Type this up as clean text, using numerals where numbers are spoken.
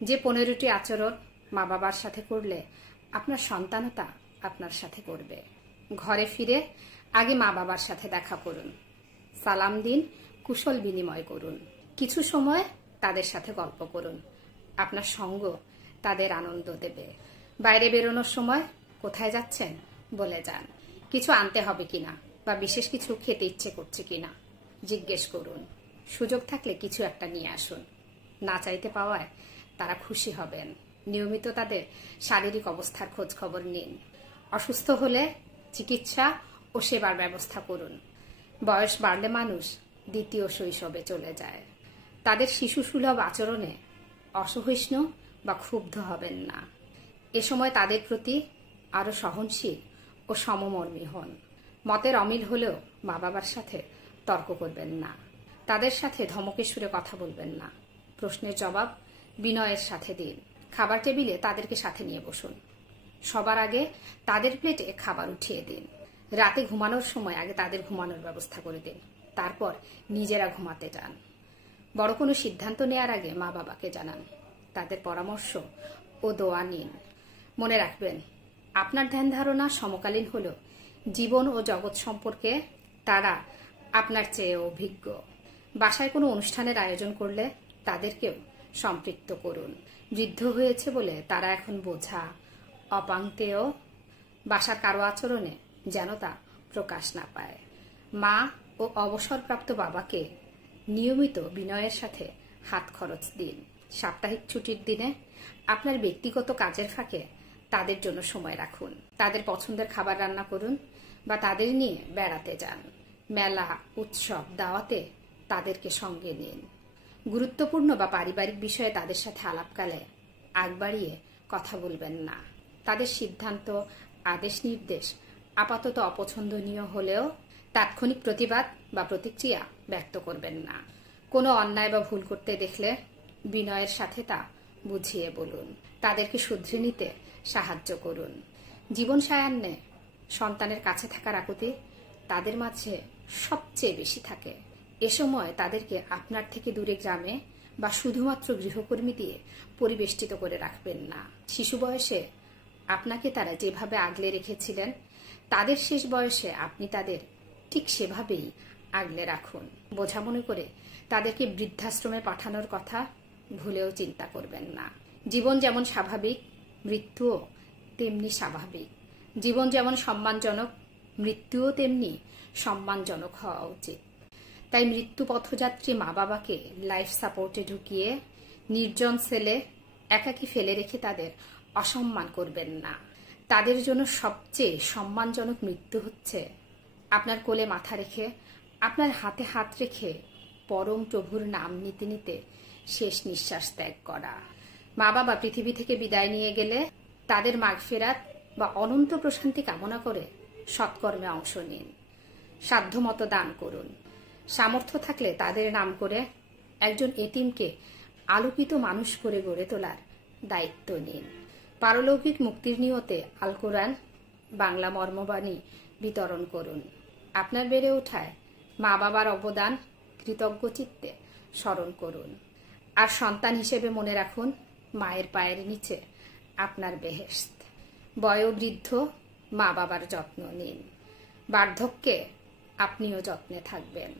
যে 15টি আচরণ মা বাবার সাথে করলে আপনার সন্তানও তা আপনার সাথে করবে। ঘরে ফিরে আগে মা বাবার সাথে দেখা করুন, সালাম দিন, কুশল বিনিময় করুন, কিছু সময় তাদের সাথে গল্প করুন। আপনার সঙ্গ তাদের আনন্দ দেবে। বাইরে বেরোনোর সময় কোথায় যাচ্ছেন বলে যান। কিছু আনতে হবে কিনা বা বিশেষ কিছু খেতে ইচ্ছে করছে কিনা জিজ্ঞেস করুন। সুযোগ থাকলে কিছু একটা নিয়ে আসুন। না চাইতে পাওয়ায় তারা খুশি হবেন। নিয়মিত তাদের শারীরিক অবস্থার খোঁজ খবর নিন। অসুস্থ হলে চিকিৎসা ও সেবার ব্যবস্থা করুন। বয়স বাড়লে মানুষ দ্বিতীয় শৈশবে চলে যায়। তাদের শিশুসুলভ আচরণে অসহিষ্ণু বা ক্ষুব্ধ হবেন না। এ সময় তাদের প্রতি আরো সহনশীল ও সমমর্মী হন। মতের অমিল হলেও মা বাবার সাথে তর্ক করবেন না। তাদের সাথে ধমকের সুরে কথা বলবেন না। প্রশ্নের জবাব বিনয়ের সাথে দিন। খাবার টেবিলে তাদেরকে সাথে নিয়ে বসুন। সবার আগে তাদের প্লেটে খাবার উঠিয়ে দিন। রাতে ঘুমানোর সময় আগে তাদের ঘুমানোর ব্যবস্থা করে দিন। তারপর নিজেরা ঘুমাতে যান। বড় কোনো সিদ্ধান্ত নেওয়ার আগে মা বাবাকে জানান। তাদের পরামর্শ ও দোয়া নিন। মনে রাখবেন, আপনার ধ্যান ধারণা সমকালীন হলেও জীবন ও জগৎ সম্পর্কে তারা আপনার চেয়ে অভিজ্ঞ। বাসায় কোনো অনুষ্ঠানের আয়োজন করলে তাদেরকেও সম্পৃক্ত করুন। বৃদ্ধ হয়েছে বলে তারা এখন বোঝা, অপাংতেয় বাসার কারো আচরণে যেন তা প্রকাশ না পায়। মা ও অবসরপ্রাপ্ত বাবাকে নিয়মিত বিনয়ের সাথে হাত খরচ দিন। সাপ্তাহিক ছুটির দিনে আপনার ব্যক্তিগত কাজের ফাঁকে তাদের জন্য সময় রাখুন। তাদের পছন্দের খাবার রান্না করুন বা তাদের নিয়ে বেড়াতে যান। মেলা, উৎসব, দাওয়াতে তাদেরকে সঙ্গে নিন। গুরুত্বপূর্ণ বা পারিবারিক বিষয়ে তাদের সাথে আলাপকালে আগ বাড়িয়ে কথা বলবেন না। তাদের সিদ্ধান্ত, আদেশ নির্দেশ আপাতত অপছন্দনীয় হলেও তাৎক্ষণিক প্রতিবাদ বা প্রতিক্রিয়া ব্যক্ত করবেন না। কোনো অন্যায় বা ভুল করতে দেখলে বিনয়ের সাথে তা বুঝিয়ে বলুন। তাদেরকে শুধরে নিতে সাহায্য করুন। জীবন সায়ান্নে সন্তানের কাছে থাকার আকুতি তাদের মাঝে সবচেয়ে বেশি থাকে। এ সময় তাদেরকে আপনার থেকে দূরে গ্রামে বা শুধুমাত্র গৃহকর্মী দিয়ে পরিবেষ্টিত করে রাখবেন না। শিশু বয়সে আপনাকে তারা যেভাবে আগলে রেখেছিলেন, তাদের শেষ বয়সে আপনি তাদের ঠিক সেভাবেই আগলে রাখুন। বোঝা মনে করে তাদেরকে বৃদ্ধাশ্রমে পাঠানোর কথা ভুলেও চিন্তা করবেন না। জীবন যেমন স্বাভাবিক, মৃত্যুও তেমনি স্বাভাবিক। জীবন যেমন সম্মানজনক, মৃত্যুও তেমনি সম্মানজনক হওয়া উচিত। তাই মৃত্যু পথযাত্রী মা বাবাকে লাইফ সাপোর্টে ঢুকিয়ে নির্জন সেলে একাকী ফেলে রেখে তাদের অসম্মান করবেন না। তাদের জন্য সবচেয়ে সম্মানজনক মৃত্যু হচ্ছে আপনার কোলে মাথা রেখে, আপনার হাতে হাত রেখে পরম প্রভুর নাম নিতে নিতে শেষ নিঃশ্বাস ত্যাগ করা। মা বাবা পৃথিবী থেকে বিদায় নিয়ে গেলে তাদের মাগফিরাত বা অনন্ত প্রশান্তি কামনা করে সৎকর্মে অংশ নিন। সাধ্যমতো দান করুন। সামর্থ্য থাকলে তাদের নাম করে একজন এতিমকে আলোকিত মানুষ করে গড়ে তোলার দায়িত্ব নিন। পারলৌকিক মুক্তির নিয়তে আল কোরআন বাংলা মর্মবাণী বিতরণ করুন। আপনার বেড়ে ওঠায় মা বাবার অবদান কৃতজ্ঞ চিত্তে স্মরণ করুন। আর সন্তান হিসেবে মনে রাখুন, মায়ের পায়ের নিচে আপনার বেহেশত। বয়োবৃদ্ধ মা বাবার যত্ন নিন। বার্ধক্যে আপনিও যত্নে থাকবেন।